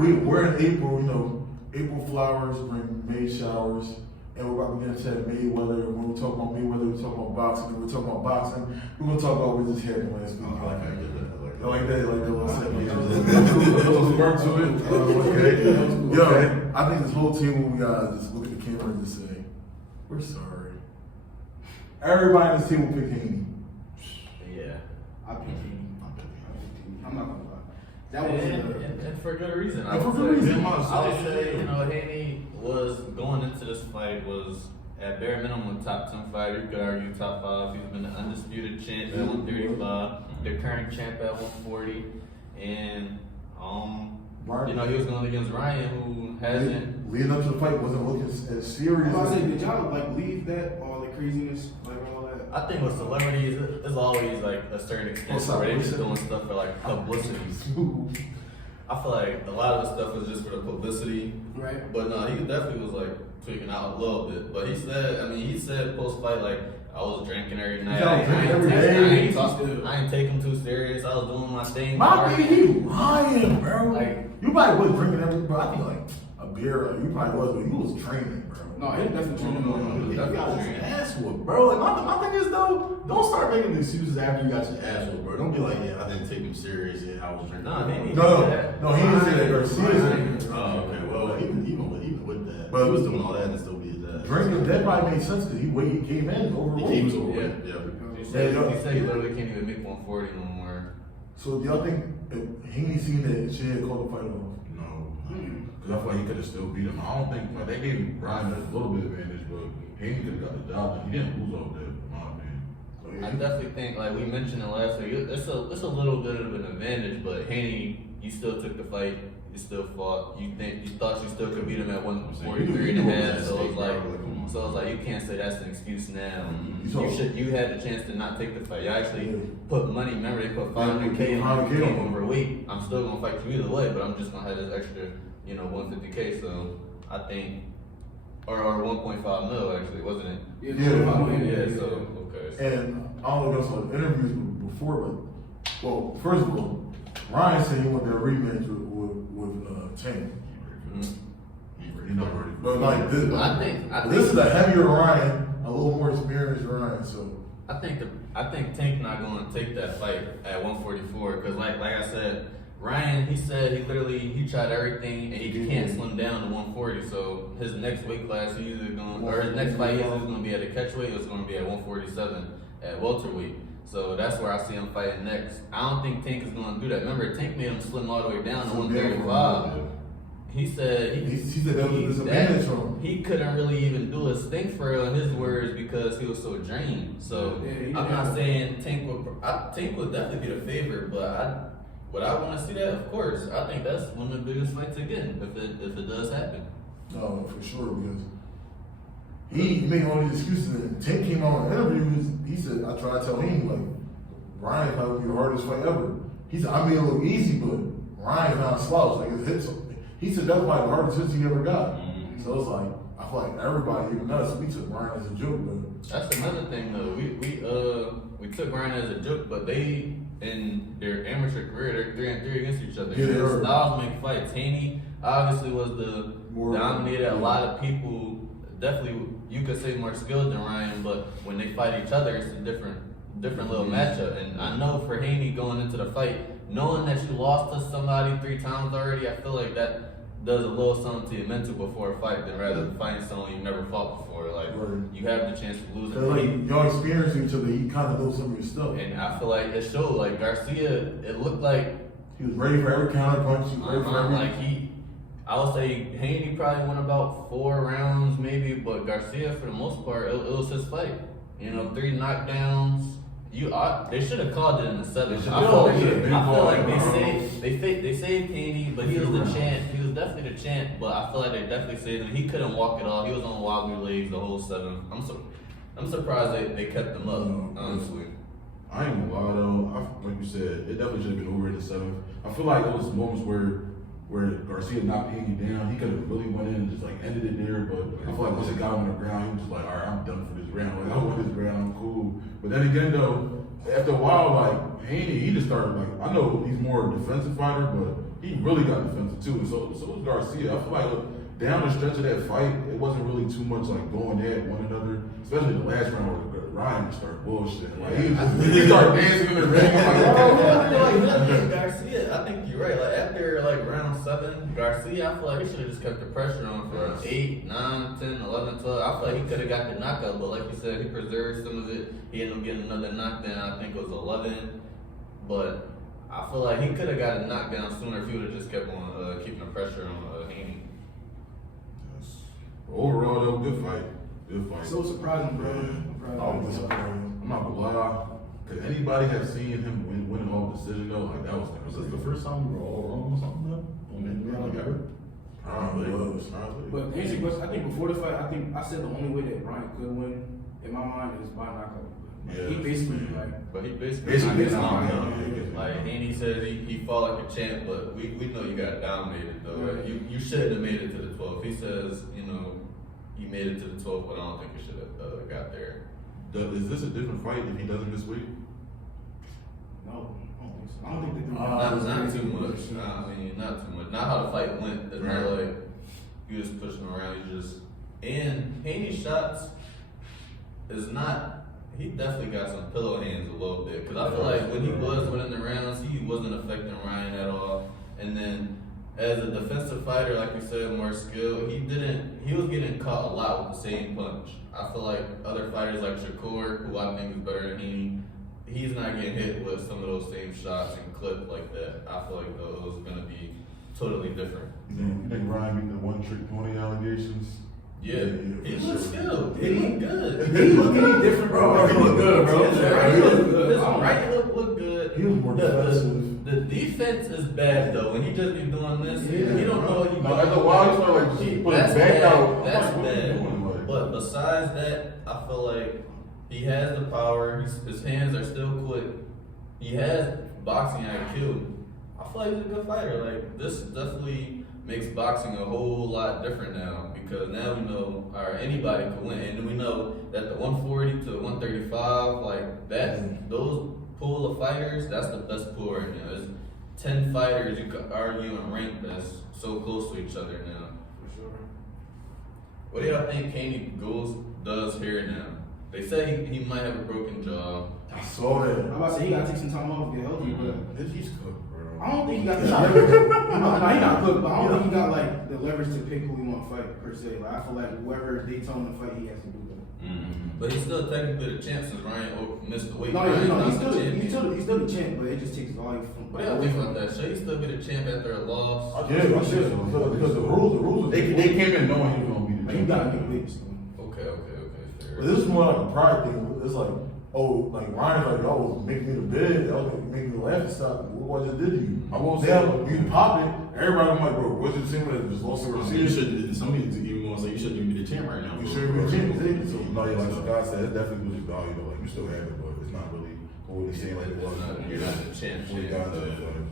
we're in April, you know, April flowers bring May showers. And we're about to get into Mayweather. When we talk about Mayweather, we talk about boxing. And we're talking about boxing. We're going to talk about what just happened last week. I like that. I like that little segment. Little spark to it. Okay. Yo, I think this whole team, we got to just look at the camera and just say, we're sorry. Everybody in this team will pick Haney. Yeah. I picked Haney. I'm not going to lie. That was and for good reason. I would say, you know, Haney was going into this fight was at bare minimum a top 10 fighter. You could argue top 5. He's been the undisputed champ at 135, the current champ at 140, and you know, he was going against Ryan, who hasn't. Leading up to the fight, wasn't looking as serious. I was saying, did y'all like leave that all the craziness, like all that? I think with celebrities, there's always like a certain extent where they just doing stuff for like publicity. I feel like a lot of the stuff was just for the publicity. Right. But no, he definitely was like tweaking out a little bit. But he said post fight, like, I was drinking every night. I ain't taking too serious. I was doing my thing. My thing, he lying, bro. Like, you probably was drinking every, bro. I think like a beer, like, you probably was, but you was training, bro. No, he definitely training. You got his ass whooped, bro. Like my thing is though, don't start making excuses after you got your ass whooped, bro. Don't be like, yeah, I didn't take him serious. Yeah, I was drinking. No, he didn't say that. Garcia said. Oh, okay. Well, even with that, but he was doing all that and still be his ass. Drinking, that probably made sense because he came in overweight. He was overweight. He said he literally can't even make 140 no more. So do y'all think if Haney seen that she had called the fight off? No. Because I feel like he could have still beat him. I don't think, like, they gave Ryan a little bit of advantage, but Haney could have got the job done. He didn't lose over there, in my opinion. So, yeah. I definitely think, like we mentioned it last week, it's a little bit of an advantage, but Haney, you still took the fight, you still fought, you thought you still could beat him at 143 and a half, so it's like you can't say that's an excuse now. You had the chance to not take the fight. You actually put money. Remember, they put $500K on you over a week. I'm still gonna fight you either way, but I'm just gonna have this extra, you know, $150K. So I think, or 1.5 mil actually, wasn't it? Yeah. So okay. And I don't know if that's on interviews before, but well, first of all, Ryan said he wanted that rematch with Tank. He's not ready. But like this, I think this is a heavier Ryan, a little more experienced Ryan. So I think Tank not going to take that fight at 144 because like I said, Ryan, he said he tried everything and he can't slim down to 140. So his next weight class he's either going, or his next fight he's either going to be at a catchweight or it's going to be at 147 at welterweight. So that's where I see him fighting next. I don't think Tank is going to do that. Remember, Tank made him slim all the way down to 135. He said that was a disadvantage for him. He couldn't really even do his thing for real in his words because he was so drained. So I'm not saying Tank would definitely be the favorite, but would I want to see that? Of course. I think that's one of the biggest fights again if it does happen. No, for sure, because he made all these excuses and Tank came out in interviews, he said, I tried to tell him, like, Ryan probably be the hardest fight ever. He said, I made it look easy, but Ryan's not a slouch. Like, his hits, he said that's probably the hardest hits he ever got. Mm-hmm. So it's like, I feel like everybody, even us, we took Ryan as a joke, but that's another thing though. We took Ryan as a joke, but they in their amateur career they're 3-3 against each other. Yeah, styles make fights. Haney obviously was the dominated. A lot of people definitely you could say more skilled than Ryan, but when they fight each other, it's a different little matchup. And I know for Haney going into the fight, knowing that you lost to somebody 3 times already, I feel like that does a little something to your mental before a fight than rather than fighting someone you've never fought before. Like, you have the chance to lose. Like, y'all experience each other, he kind of knows some of your stuff. And I feel like it showed. Like, Garcia, it looked like he was ready for every counter punch. He was ready for every... Like, I would say Haney probably won about 4 rounds maybe, but Garcia, for the most part, it was his fight. You know, 3 knockdowns. They should have called it in the 7th. I feel like they saved Haney, but he was the champ. He was definitely the champ, but I feel like they definitely saved him. He couldn't walk it off. He was on wobbly legs the whole 7th. I'm surprised they kept him up, honestly. I ain't gonna lie though. Like you said, it definitely should have been over in the 7th. I feel like those moments where Garcia knocked Haney down, he could have really went in and just like ended it there. But I feel like once it got him on the ground, he was just like, all right, I'm done for this round. Like, I want this round, I'm cool. But then again though, after a while, like Haney, he just started like, I know he's more a defensive fighter, but he really got defensive too. And so was Garcia. I feel like down the stretch of that fight, it wasn't really too much like going at one another, especially the last round where Ryan would start bullshit. Like he started dancing in the ring. I'm like, Garcia, I think you're right. Like after like round 7, Garcia, I feel like he should have just kept the pressure on for 8, 9, 10, 11, 12. I feel like he could have got the knockout, but like you said, he preserved some of it. He ended up getting another knockdown. I think it was 11, but I feel like he could have got a knockdown sooner if he would have just kept on keeping the pressure on Haney. Overall, though, good fight. Good fight. So surprising, bro. I'm not gonna lie. Could anybody have seen him win an all decision though? Like that was Was this the first time we were all wrong or something? Like ever? Probably. But to answer your question, I think before the fight, I said the only way that Ryan could win, in my mind, is by knockout. Yeah. He basically But he basically Basically, knocked him yeah. out. Like Haney said, he fought like a champ, but we know you got dominated though. Right. You shouldn't have made it to the 12th. He says, you know, you made it to the 12th, but I don't think you should have got there. Is this a different fight if he doesn't this week? No, I don't think so. I don't think they do. Not too much. Nah, I mean, not too much. Not how the fight went. It's not like you just pushing around. You just and Haney's shots is not. He definitely got some pillow hands a little bit because I feel like when he was winning the rounds, he wasn't affecting Ryan at all. And then as a defensive fighter, like you said, more skilled, he was getting caught a lot with the same punch. I feel like other fighters like Shakur, who I think is better than Haney, he's not getting hit with some of those same shots and clipped like that. I feel like those are gonna be totally different. You think Ryan beat the one trick pony allegations? Yeah, he looks skilled. He look good. He look any different, bro. He look good, bro. He look good. His right look good. He was more defensive. The defense is bad though. When he just be doing this, you don't know what he No, after a while, he started like just putting his back out. That's I'm like, what are you bad. doing? Like, But besides that, I feel like he has the power. His hands are still quick. He has boxing IQ. I feel like he's a good fighter. Like this definitely makes boxing a whole lot different now because now we know, or anybody could win, and we know that the 140 to 135, like that, those pool of fighters, that's the best pool right now. There's 10 fighters you could argue and rank that's so close to each other now. For sure. What do y'all think Haney does here now? They say he might have a broken jaw. I saw that. I'm about to say he gotta take some time off to get healthy, but he's cooked, bro. I don't think he got the leverage. No, he not good, but I don't think he got like the leverage to pick who he want to fight per se. Like I feel like whoever they tell him to fight, he has to do that. But he's still technically the champ since Ryan missed the weight. No, Ryan he's not the champion. still the champ, but it just takes volume from. What do y'all think about that? Should he still be the champ after a loss? Yeah, because the rules. They came in knowing he was gonna be the Like, you gotta get weight. Okay, fair. But this is more like a pride thing. It's like, oh, like Ryan's like, oh, make me the bed. That was make me laugh and stop. What I just did to you? I will say, Now, you pop it. Everybody was like, bro, what's your team that just lost to Garcia? You should. Some people even want to say you shouldn't even be the champ right now. You should be the champ. so, no, yeah, like Scott said, it definitely loses value though. Like you still have it, but it's not really what he's saying like it was. You're not the champ. When he got into the fight.